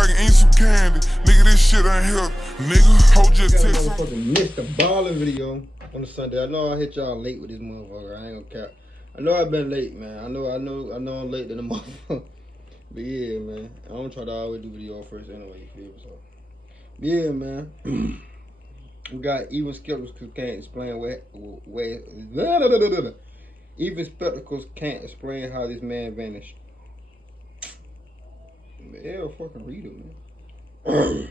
I can eat some candy. Nigga, this shit ain't healthy. Nigga, hold your I tits. motherfucking missed the BALLEN video on the Sunday. I know I hit y'all late with this motherfucker. I ain't gonna cap. I know I've been late, man. I know I'm late than the motherfucker. But yeah, man. I don't try to always do video first anyway, you feel me? So yeah, man. We got even skeptics who can't explain even spectacles can't explain how this man vanished. Hell, fucking read it, man.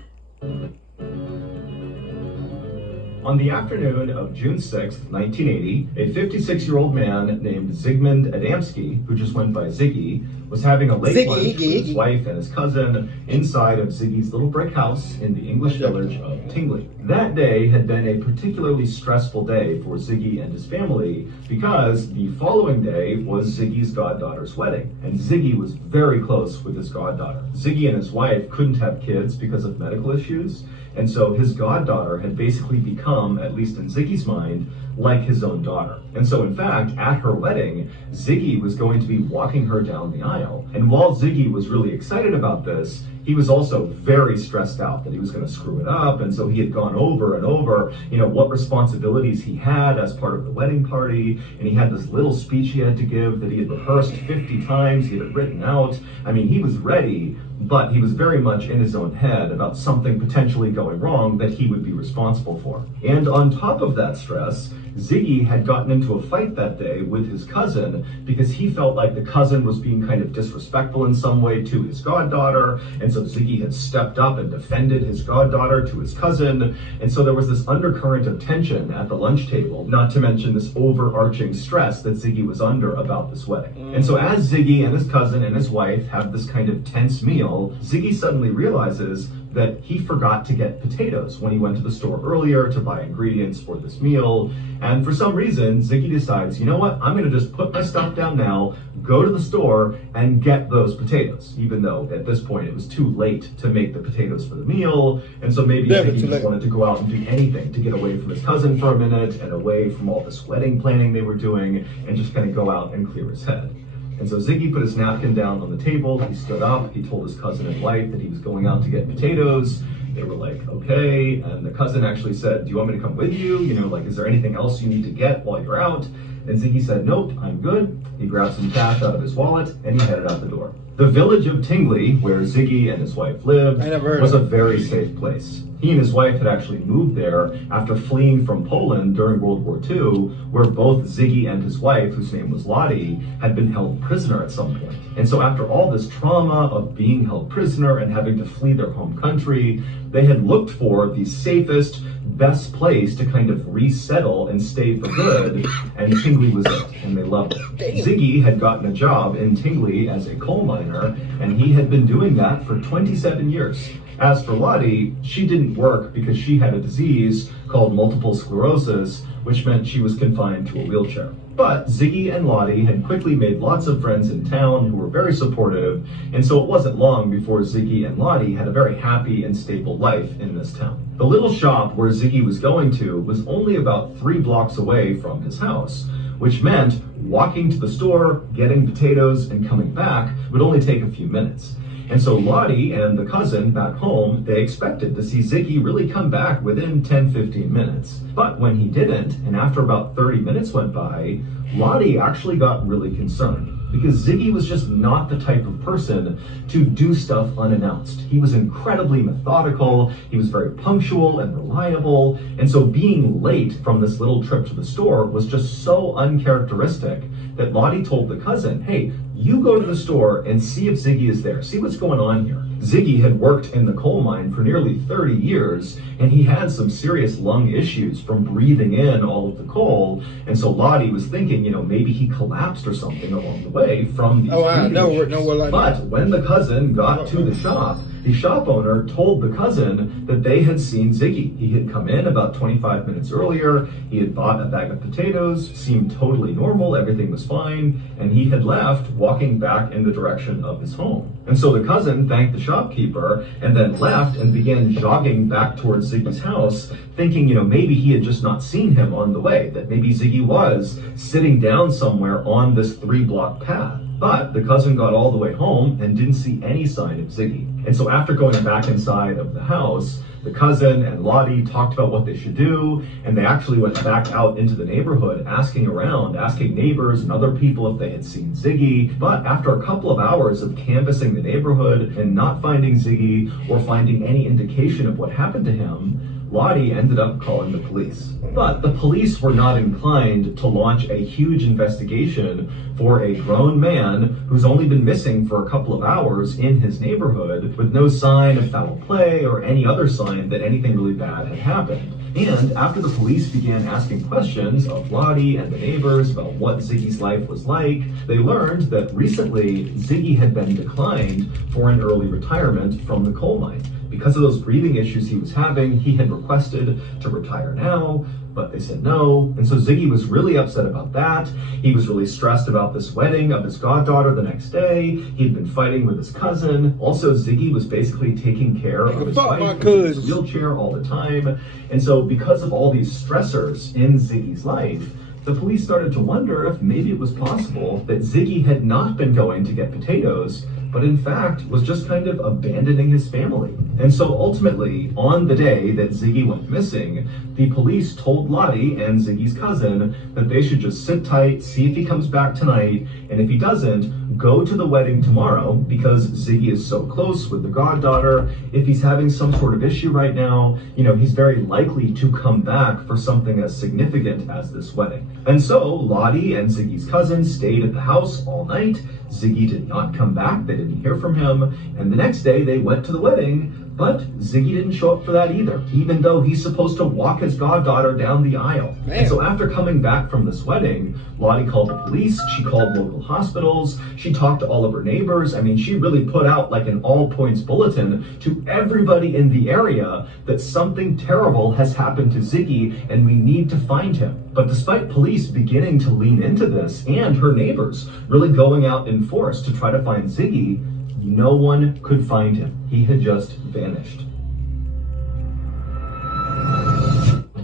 On the afternoon of June 6, 1980, a 56-year-old man named Zygmunt Adamski, who just went by Ziggy, was having a late lunch with his wife and his cousin inside of Ziggy's little brick house in the English village of Tingley. That day had been a particularly stressful day for Ziggy and his family because the following day was Ziggy's goddaughter's wedding, and Ziggy was very close with his goddaughter. Ziggy and his wife couldn't have kids because of medical issues, and so his goddaughter had basically become, at least in Ziggy's mind, like his own daughter. And so in fact, at her wedding, Ziggy was going to be walking her down the aisle. And while Ziggy was really excited about this, he was also very stressed out that he was going to screw it up. And so he had gone over and over, what responsibilities he had as part of the wedding party. And he had this little speech he had to give that he had rehearsed 50 times, he had written out. I mean, he was ready, but he was very much in his own head about something potentially going wrong that he would be responsible for. And on top of that stress, Ziggy had gotten into a fight that day with his cousin because he felt like the cousin was being kind of disrespectful in some way to his goddaughter, and so Ziggy had stepped up and defended his goddaughter to his cousin, and so there was this undercurrent of tension at the lunch table, not to mention this overarching stress that Ziggy was under about this wedding. And so as Ziggy and his cousin and his wife have this kind of tense meal, Ziggy suddenly realizes that he forgot to get potatoes when he went to the store earlier to buy ingredients for this meal. And for some reason, Ziggy decides, you know what, I'm gonna just put my stuff down now, go to the store and get those potatoes, even though at this point it was too late to make the potatoes for the meal. And so maybe Ziggy just wanted to go out and do anything to get away from his cousin for a minute and away from all this wedding planning they were doing and just kind of go out and clear his head. And so Ziggy put his napkin down on the table, he stood up, he told his cousin and wife that he was going out to get potatoes. They were like, okay, and the cousin actually said, do you want me to come with you? Is there anything else you need to get while you're out? And Ziggy said, nope, I'm good. He grabbed some cash out of his wallet and he headed out the door. The village of Tingley, where Ziggy and his wife lived, was a very safe place. He and his wife had actually moved there after fleeing from Poland during World War II, where both Ziggy and his wife, whose name was Lottie, had been held prisoner at some point. And so after all this trauma of being held prisoner and having to flee their home country, they had looked for the safest, best place to kind of resettle and stay for good, and Tingley was it, and they loved it. Ziggy had gotten a job in Tingley as a coal miner, and he had been doing that for 27 years. As for Lottie, she didn't work because she had a disease called multiple sclerosis, which meant she was confined to a wheelchair. But Ziggy and Lottie had quickly made lots of friends in town who were very supportive, and so it wasn't long before Ziggy and Lottie had a very happy and stable life in this town. The little shop where Ziggy was going to was only about 3 blocks away from his house, which meant walking to the store, getting potatoes, and coming back would only take a few minutes. And so Lottie and the cousin back home, they expected to see Ziggy really come back within 10-15 minutes. But when he didn't, and after about 30 minutes went by, Lottie actually got really concerned because Ziggy was just not the type of person to do stuff unannounced. He was incredibly methodical, he was very punctual and reliable, and so being late from this little trip to the store was just so uncharacteristic that Lottie told the cousin, hey, you go to the store and see if Ziggy is there, see what's going on here. Ziggy had worked in the coal mine for nearly 30 years, and he had some serious lung issues from breathing in all of the coal, and so Lottie was thinking, maybe he collapsed or something along the way from these But when the cousin got to the shop owner told the cousin that they had seen Ziggy. He had come in about 25 minutes earlier, he had bought a bag of potatoes, seemed totally normal, everything was fine, and he had left, walking back in the direction of his home. And so the cousin thanked the shopkeeper and then left and began jogging back towards Ziggy's house, thinking, maybe he had just not seen him on the way, that maybe Ziggy was sitting down somewhere on this 3-block path. But the cousin got all the way home and didn't see any sign of Ziggy. And so after going back inside of the house, the cousin and Lottie talked about what they should do, and they actually went back out into the neighborhood asking around, asking neighbors and other people if they had seen Ziggy. But after a couple of hours of canvassing the neighborhood and not finding Ziggy or finding any indication of what happened to him, Lottie ended up calling the police. But the police were not inclined to launch a huge investigation for a grown man who's only been missing for a couple of hours in his neighborhood with no sign of foul play or any other sign that anything really bad had happened. And after the police began asking questions of Lottie and the neighbors about what Ziggy's life was like, they learned that recently Ziggy had been declined for an early retirement from the coal mine. Because of those breathing issues he was having, he had requested to retire now, but they said no. And so Ziggy was really upset about that. He was really stressed about this wedding of his goddaughter the next day. He'd been fighting with his cousin. Also, Ziggy was basically taking care of his wife in his wheelchair all the time. And so because of all these stressors in Ziggy's life, the police started to wonder if maybe it was possible that Ziggy had not been going to get potatoes, but in fact was just kind of abandoning his family. And so ultimately, on the day that Ziggy went missing, the police told Lottie and Ziggy's cousin that they should just sit tight, see if he comes back tonight, and if he doesn't, go to the wedding tomorrow, because Ziggy is so close with the goddaughter. If he's having some sort of issue right now, he's very likely to come back for something as significant as this wedding. And so Lottie and Ziggy's cousin stayed at the house all night. Ziggy did not come back, they didn't hear from him, and the next day they went to the wedding, but Ziggy didn't show up for that either, even though he's supposed to walk his goddaughter down the aisle. And so after coming back from this wedding, Lottie called the police, she called local hospitals, she talked to all of her neighbors. I mean, she really put out like an all-points bulletin to everybody in the area that something terrible has happened to Ziggy and we need to find him. But despite police beginning to lean into this and her neighbors really going out in force to try to find Ziggy, no one could find him. He had just vanished.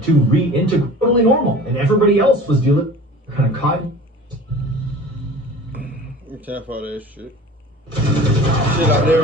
To reintegrate totally normal, and everybody else was dealing kind of caught. You can't follow that shit. Shit out there,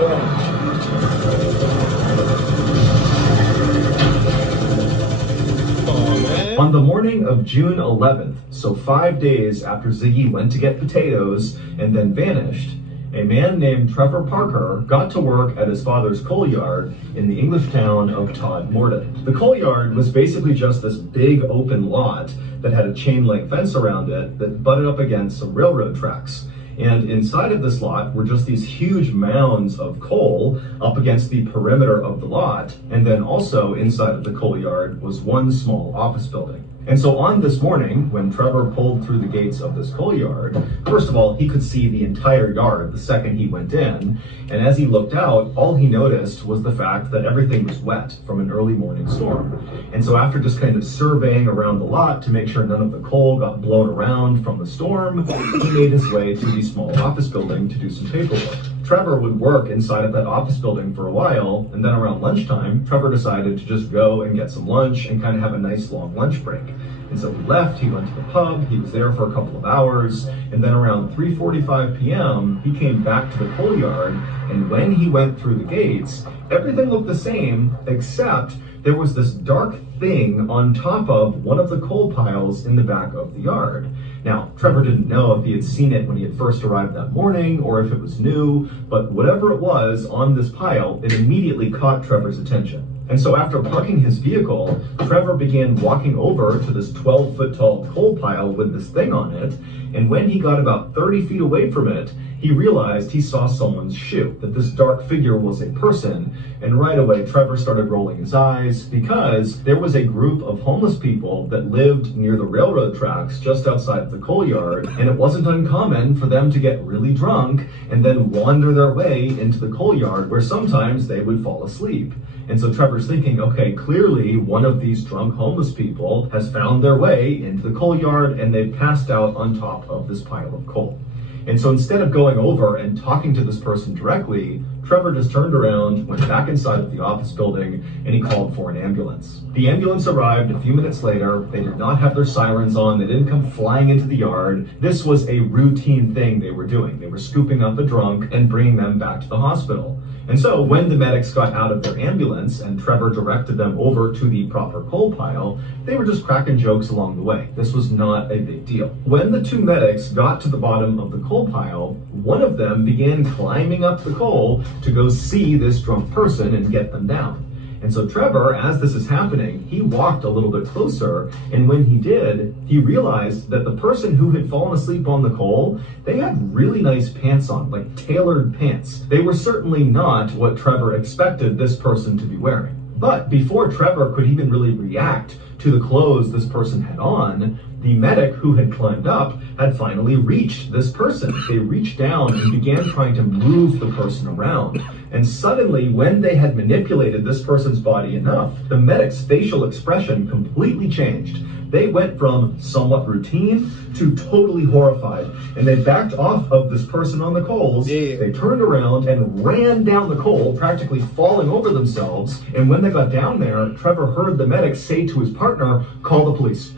On the morning of June 11th, so 5 days after Ziggy went to get potatoes and then vanished, a man named Trevor Parker got to work at his father's coal yard in the English town of Todmorden. The coal yard was basically just this big open lot that had a chain link fence around it that butted up against some railroad tracks. And inside of this lot were just these huge mounds of coal up against the perimeter of the lot. And then also inside of the coal yard was one small office building. And so on this morning, when Trevor pulled through the gates of this coal yard, first of all, he could see the entire yard the second he went in. And as he looked out, all he noticed was the fact that everything was wet from an early morning storm. And so after just kind of surveying around the lot to make sure none of the coal got blown around from the storm, he made his way to the small office building to do some paperwork. Trevor would work inside of that office building for a while, and then around lunchtime, Trevor decided to just go and get some lunch and kind of have a nice long lunch break. And so he left, he went to the pub, he was there for a couple of hours, and then around 3:45 p.m., he came back to the coal yard, and when he went through the gates, everything looked the same, except there was this dark thing on top of one of the coal piles in the back of the yard. Now, Trevor didn't know if he had seen it when he had first arrived that morning or if it was new, but whatever it was on this pile, it immediately caught Trevor's attention. And so after parking his vehicle, Trevor began walking over to this 12-foot tall coal pile with this thing on it, and when he got about 30 feet away from it, he realized he saw someone's shoe, that this dark figure was a person, and right away Trevor started rolling his eyes because there was a group of homeless people that lived near the railroad tracks just outside the coal yard, and it wasn't uncommon for them to get really drunk and then wander their way into the coal yard where sometimes they would fall asleep. And so Trevor's thinking, okay, clearly one of these drunk homeless people has found their way into the coal yard and they've passed out on top of this pile of coal. And so instead of going over and talking to this person directly, Trevor just turned around, went back inside of the office building, and he called for an ambulance. The ambulance arrived a few minutes later. They did not have their sirens on. They didn't come flying into the yard. This was a routine thing they were doing. They were scooping up a drunk and bringing them back to the hospital. And so when the medics got out of their ambulance and Trevor directed them over to the proper coal pile, they were just cracking jokes along the way. This was not a big deal. When the two medics got to the bottom of the coal pile, one of them began climbing up the coal to go see this drunk person and get them down. And so Trevor, as this is happening, he walked a little bit closer, and when he did, he realized that the person who had fallen asleep on the coal, they had really nice pants on, like tailored pants. They were certainly not what Trevor expected this person to be wearing. But before Trevor could even really react to the clothes this person had on, the medic who had climbed up had finally reached this person. They reached down and began trying to move the person around. And suddenly, when they had manipulated this person's body enough, the medic's facial expression completely changed. They went from somewhat routine to totally horrified. And they backed off of this person on the coals. Yeah. They turned around and ran down the coal, practically falling over themselves. And when they got down there, Trevor heard the medic say to his partner, call the police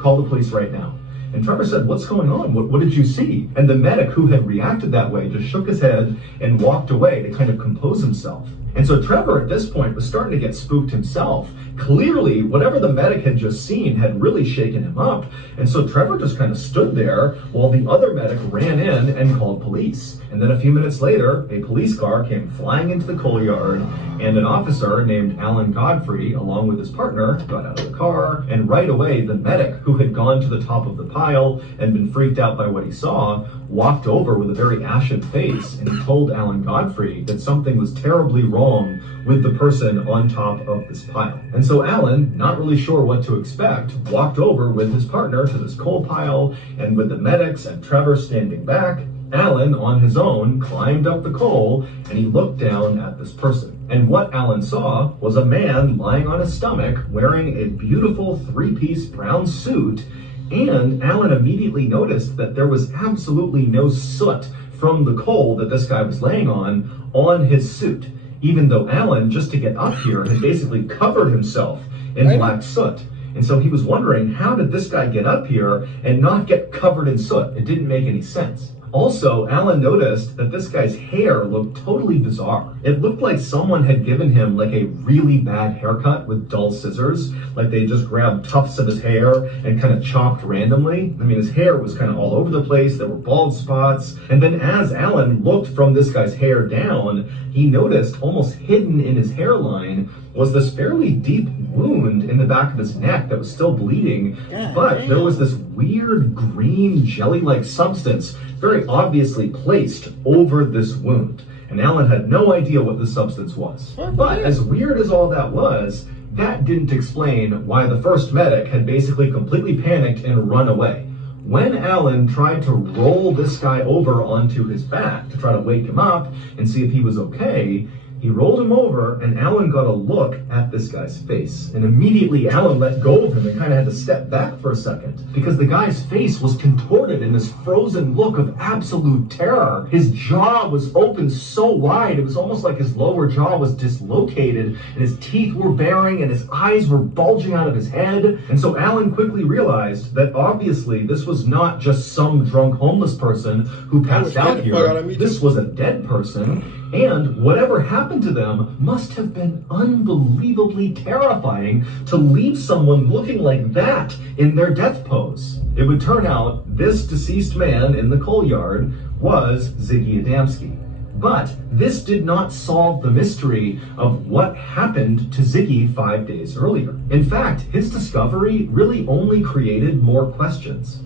right now. And Trevor said, what's going on? What did you see? And the medic who had reacted that way just shook his head and walked away to kind of compose himself. And so Trevor at this point was starting to get spooked himself. Clearly, whatever the medic had just seen had really shaken him up. And so Trevor just kind of stood there while the other medic ran in and called police. And then a few minutes later, a police car came flying into the coal yard, and an officer named Alan Godfrey, along with his partner, got out of the car. And right away, the medic who had gone to the top of the pile and been freaked out by what he saw, walked over with a very ashen face and he told Alan Godfrey that something was terribly wrong with the person on top of this pile. And so Alan, not really sure what to expect, walked over with his partner to this coal pile, and with the medics and Trevor standing back, Alan, on his own, climbed up the coal and he looked down at this person. And what Alan saw was a man lying on his stomach wearing a beautiful three-piece brown suit. And Alan immediately noticed that there was absolutely no soot from the coal that this guy was laying on his suit. Even though Alan, just to get up here, had basically covered himself in black soot. And so he was wondering, how did this guy get up here and not get covered in soot? It didn't make any sense. Also, Alan noticed that this guy's hair looked totally bizarre. It looked like someone had given him like a really bad haircut with dull scissors. Like they just grabbed tufts of his hair and kind of chopped randomly. I mean, his hair was kind of all over the place. There were bald spots. And then as Alan looked from this guy's hair down, he noticed almost hidden in his hairline was this fairly deep wound in the back of his neck that was still bleeding. But there was this weird green jelly-like substance very obviously placed over this wound. And Alan had no idea what the substance was. But as weird as all that was, that didn't explain why the first medic had basically completely panicked and run away. When Alan tried to roll this guy over onto his back to try to wake him up and see if he was okay, he rolled him over, and Alan got a look at this guy's face. And immediately Alan let go of him and kind of had to step back for a second because the guy's face was contorted in this frozen look of absolute terror. His jaw was open so wide, it was almost like his lower jaw was dislocated, and his teeth were baring, and his eyes were bulging out of his head. And so Alan quickly realized that obviously this was not just some drunk homeless person who passed out here. This was a dead person. And whatever happened to them must have been unbelievably terrifying to leave someone looking like that in their death pose. It would turn out this deceased man in the coal yard was Ziggy Adamski. But this did not solve the mystery of what happened to Ziggy 5 days earlier. In fact, his discovery really only created more questions.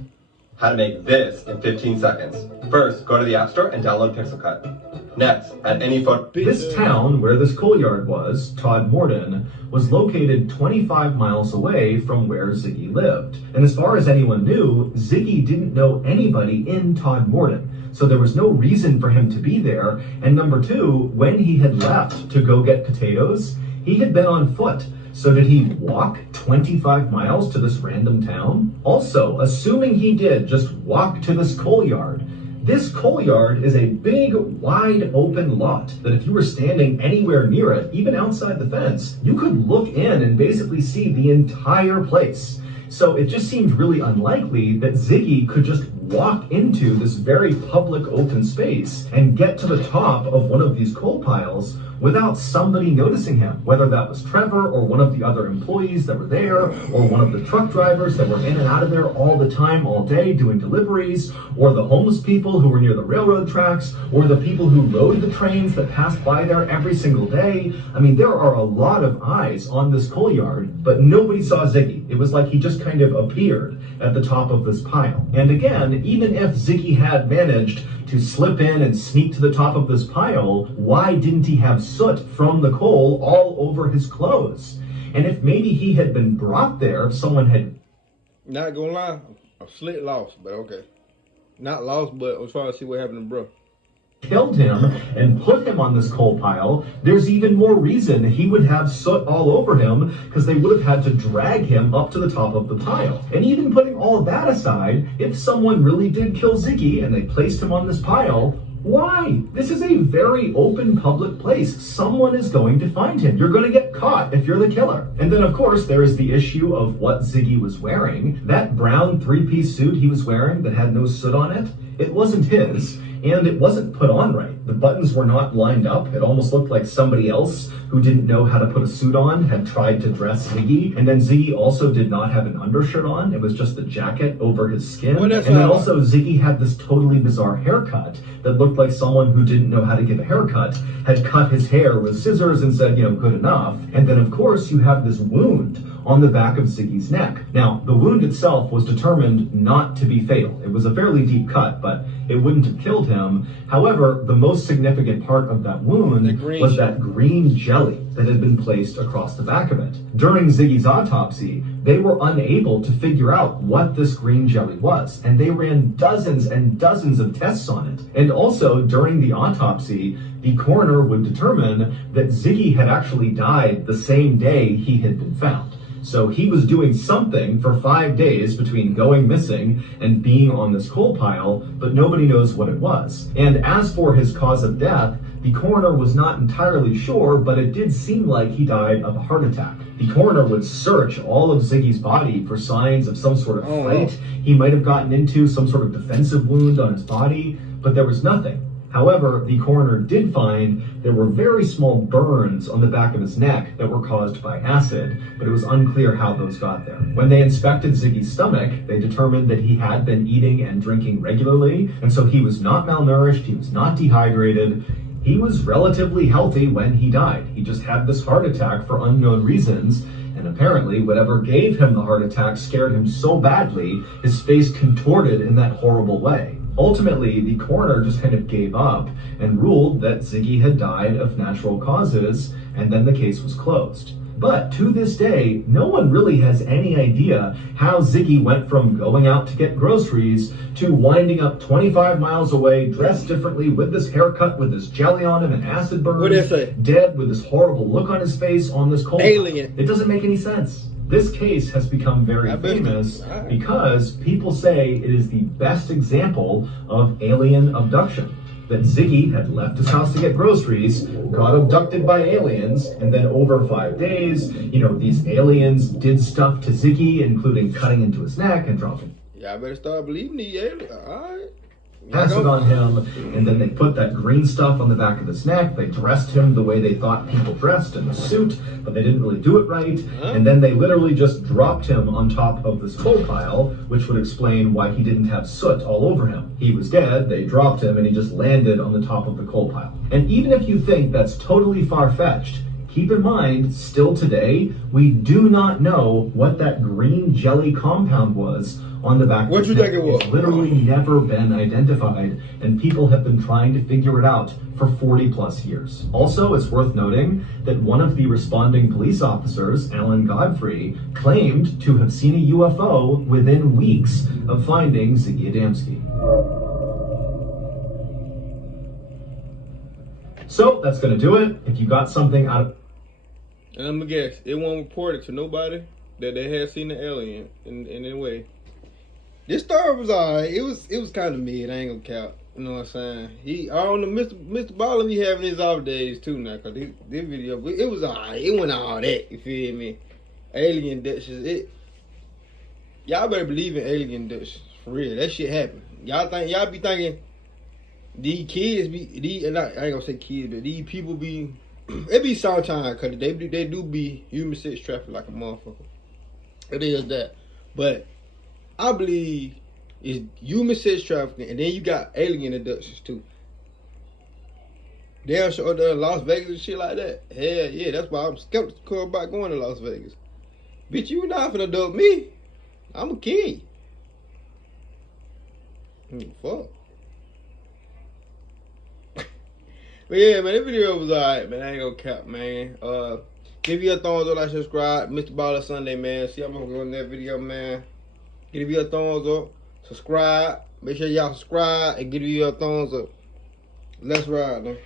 How to make this in 15 seconds. First, go to the App Store and download PixelCut. Next, add any photo. This town where this coal yard was, Todmorden, was located 25 miles away from where Ziggy lived. And as far as anyone knew, Ziggy didn't know anybody in Todmorden. So there was no reason for him to be there. And number two, when he had left to go get potatoes, he had been on foot. So did he walk 25 miles to this random town? Also, assuming he did just walk to this coal yard, This coal yard is a big, wide open lot that if you were standing anywhere near it, even outside the fence, you could look in and basically see the entire place. So it just seemed really unlikely that Ziggy could just walk into this very public open space and get to the top of one of these coal piles without somebody noticing him, whether that was Trevor or one of the other employees that were there, or one of the truck drivers that were in and out of there all the time, all day, doing deliveries, or the homeless people who were near the railroad tracks, or the people who rode the trains that passed by there every single day. I mean, there are a lot of eyes on this coal yard, but nobody saw Ziggy. It was like he just kind of appeared at the top of this pile. And again, even if Ziggy had managed to slip in and sneak to the top of this pile, why didn't he have soot from the coal all over his clothes? And if maybe he had been brought there, if someone had... Not gonna lie, I'm slick lost, but okay. Not lost, but I'm trying to see what happened to bro. Killed him and put him on this coal pile, there's even more reason he would have soot all over him, because they would have had to drag him up to the top of the pile. And even putting all of that aside, if someone really did kill Ziggy and they placed him on this pile, why? This is a very open public place. Someone is going to find him. You're going to get caught if you're the killer. And then, of course, there is the issue of what Ziggy was wearing. That brown three-piece suit he was wearing that had no soot on it, it wasn't his. And it wasn't put on right. The buttons were not lined up. It almost looked like somebody else who didn't know how to put a suit on had tried to dress Ziggy. And then Ziggy also did not have an undershirt on. It was just the jacket over his skin. And then also Ziggy had this totally bizarre haircut that looked like someone who didn't know how to give a haircut had cut his hair with scissors and said, good enough. And then, of course, you have this wound on the back of Ziggy's neck. Now, the wound itself was determined not to be fatal. It was a fairly deep cut, but it wouldn't have killed him. However, the most significant part of that wound was that green jelly that had been placed across the back of it. During Ziggy's autopsy, they were unable to figure out what this green jelly was, and they ran dozens and dozens of tests on it. And also, during the autopsy, the coroner would determine that Ziggy had actually died the same day he had been found. So he was doing something for 5 days between going missing and being on this coal pile, but nobody knows what it was. And as for his cause of death, the coroner was not entirely sure, but it did seem like he died of a heart attack. The coroner would search all of Ziggy's body for signs of some sort of fight he might have gotten into, some sort of defensive wound on his body, but there was nothing. However, the coroner did find there were very small burns on the back of his neck that were caused by acid, but it was unclear how those got there. When they inspected Ziggy's stomach, they determined that he had been eating and drinking regularly, and so he was not malnourished, he was not dehydrated. He was relatively healthy when he died. He just had this heart attack for unknown reasons, and apparently whatever gave him the heart attack scared him so badly, his face contorted in that horrible way. Ultimately, the coroner just kind of gave up and ruled that Ziggy had died of natural causes, and then the case was closed. But to this day, no one really has any idea how Ziggy went from going out to get groceries to winding up 25 miles away, dressed differently, with this haircut, with this jelly on him and acid burns, dead with this horrible look on his face on this coal alien. It doesn't make any sense. This case has become very famous because people say it is the best example of alien abduction. That Ziggy had left his house to get groceries, got abducted by aliens, and then over 5 days, these aliens did stuff to Ziggy, including cutting into his neck and dropping. Yeah, I better start believing these aliens. Alright. Acid on him, and then they put that green stuff on the back of his neck. They dressed him the way they thought people dressed, in the suit, but they didn't really do it right. And then they literally just dropped him on top of this coal pile, which would explain why he didn't have soot all over him. He was dead, they dropped him, and he just landed on the top of the coal pile. And even if you think that's totally far-fetched, keep in mind, still today, we do not know what that green jelly compound was on the back. What you think it was? It's literally never been identified, and people have been trying to figure it out for 40 plus years. Also, it's worth noting that one of the responding police officers, Alan Godfrey, claimed to have seen a UFO within weeks of finding Ziggy Adamski. So that's gonna do it. If you got something out of... And I'm gonna guess, it wasn't reported to nobody that they had seen the alien in any way. This story was alright. It was kind of mid. I ain't gonna count. You know what I'm saying? I don't know, Mr. Ballin be having his off days too now, cause this video, it was alright. It wasn't all that, you feel me? Alien abductions, y'all better believe in alien abductions, for real. That shit happen. Y'all be thinking these kids I ain't gonna say kids, but these people be, it be sometimes, cause they do be human sex trafficking like a motherfucker. It is that. But I believe it's human sex trafficking, and then you got alien abductions too. They'll show up in Las Vegas and shit like that. Hell yeah, that's why I'm skeptical about going to Las Vegas. Bitch, you not finna abduct me. I'm a kid. Fuck. But yeah, man, this video was alright, man. I ain't gonna cap, man. Give you a thumbs up, like, subscribe. Mr. Baller Sunday, man. See, I'm gonna go in that video, man. Give you a thumbs up, subscribe. Make sure y'all subscribe and give you a thumbs up. Let's ride, man.